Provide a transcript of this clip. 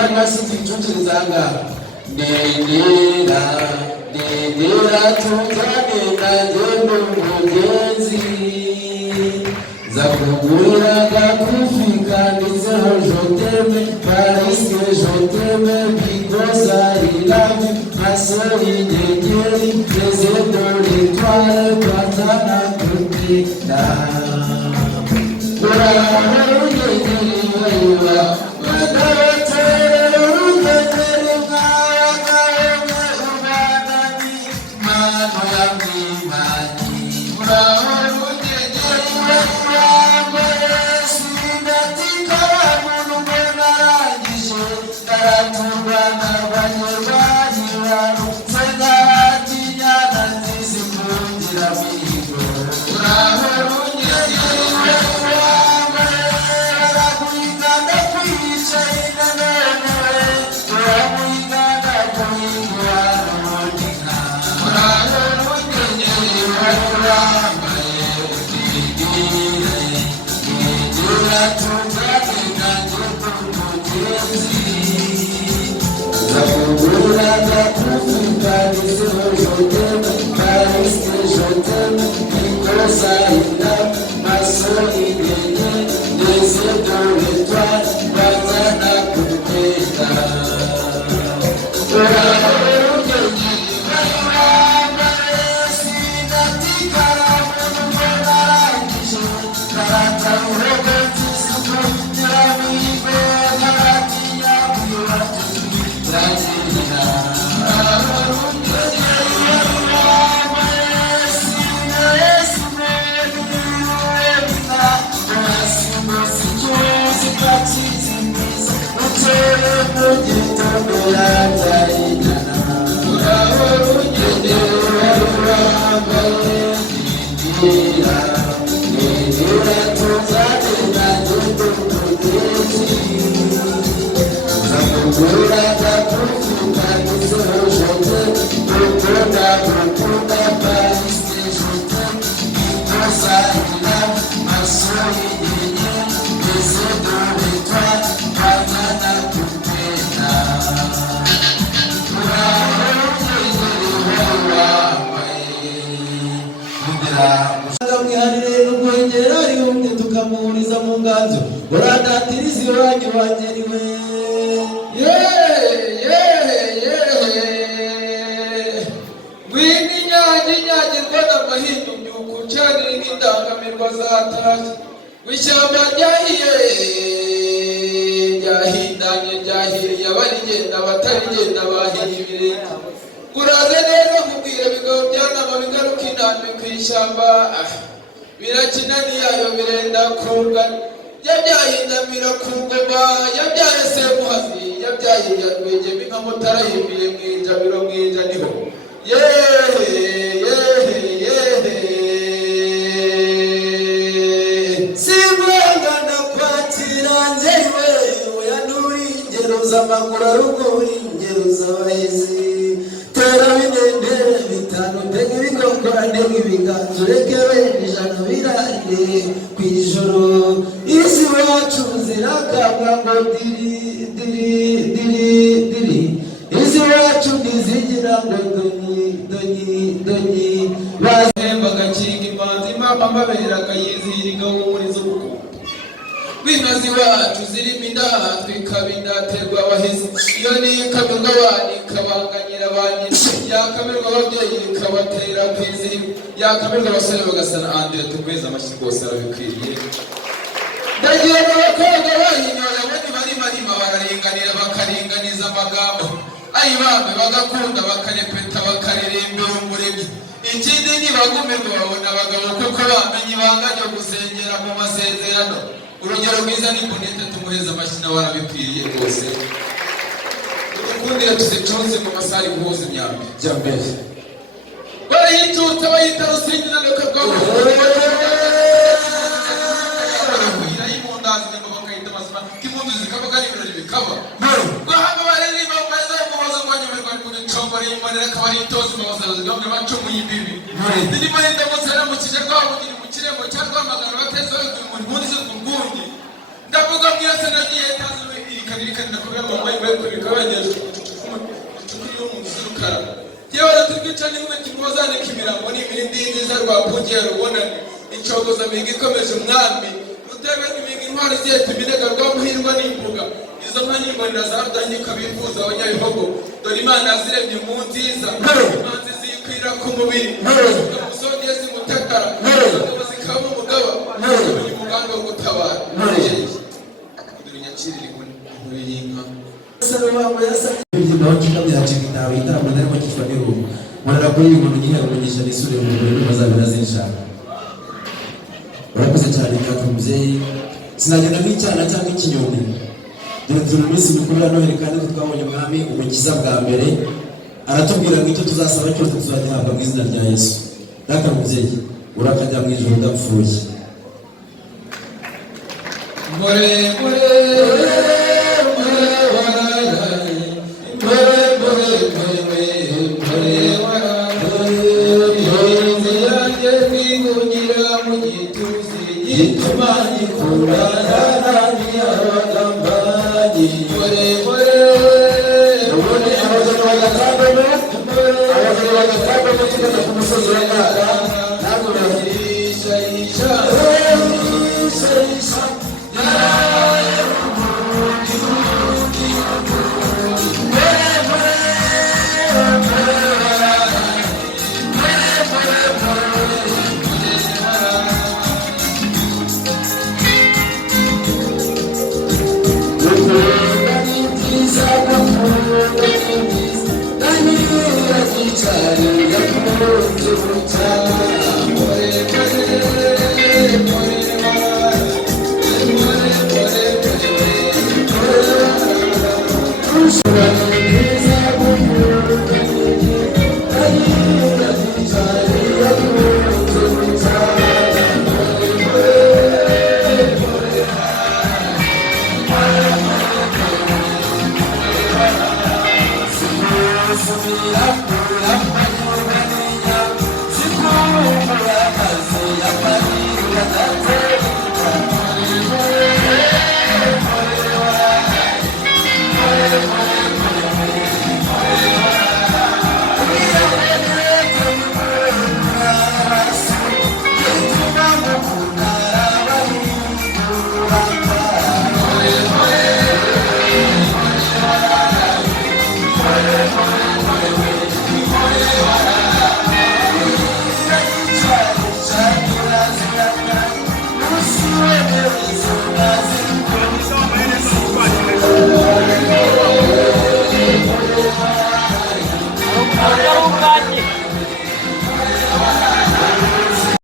bari basize icucizanga Nedera tujane na jendo mugenzi Zakugura gakufika nizo joteme Paris que joteme because I love you Ma soli nyengeri Prezendo l'etoile Patana kutita Ura nyengeri waiwa ndavuga mwese nagiye tazo ikanirikana kubera mama ibaye kubikabanyije tukiriyo mu zirukara yewe tukica nimwe kimozane kimirambo n'ibindi nziza rwapungiye rubona icogoza mingi ikomeje umwami rutebe n'ibingi intwari zete binega rwa muhirwa n'imbuga izo nkanyimbo ndazardanye kabifuza abanyabihogo dore Imana yaziremye mu nziza imanzi zikwira ku mubiri musongeye zimutakara zikaba umugaba uyu mugambi wo gutabara dunyakirire muri inka sallallahu yasa ibyo kikamira cy'igitabo itaramo narimo kifwa n'irungu mwana ko y'ibintu nyine umugisha n'isure mu bintu bazabira zinshaka urakoze cyane katumubyeyi sinagenda nk'icyana cyangwa ikinyoni dore turi munsi mukuru ya Noheli kandi twabonye umwami umukiza bwa mbere aratubwira ngo icyo tuzasaba cyose tuzagihabwa mu izina rya Yesu data mubyeyi urakajya mu ijuru udapfuye more Oh,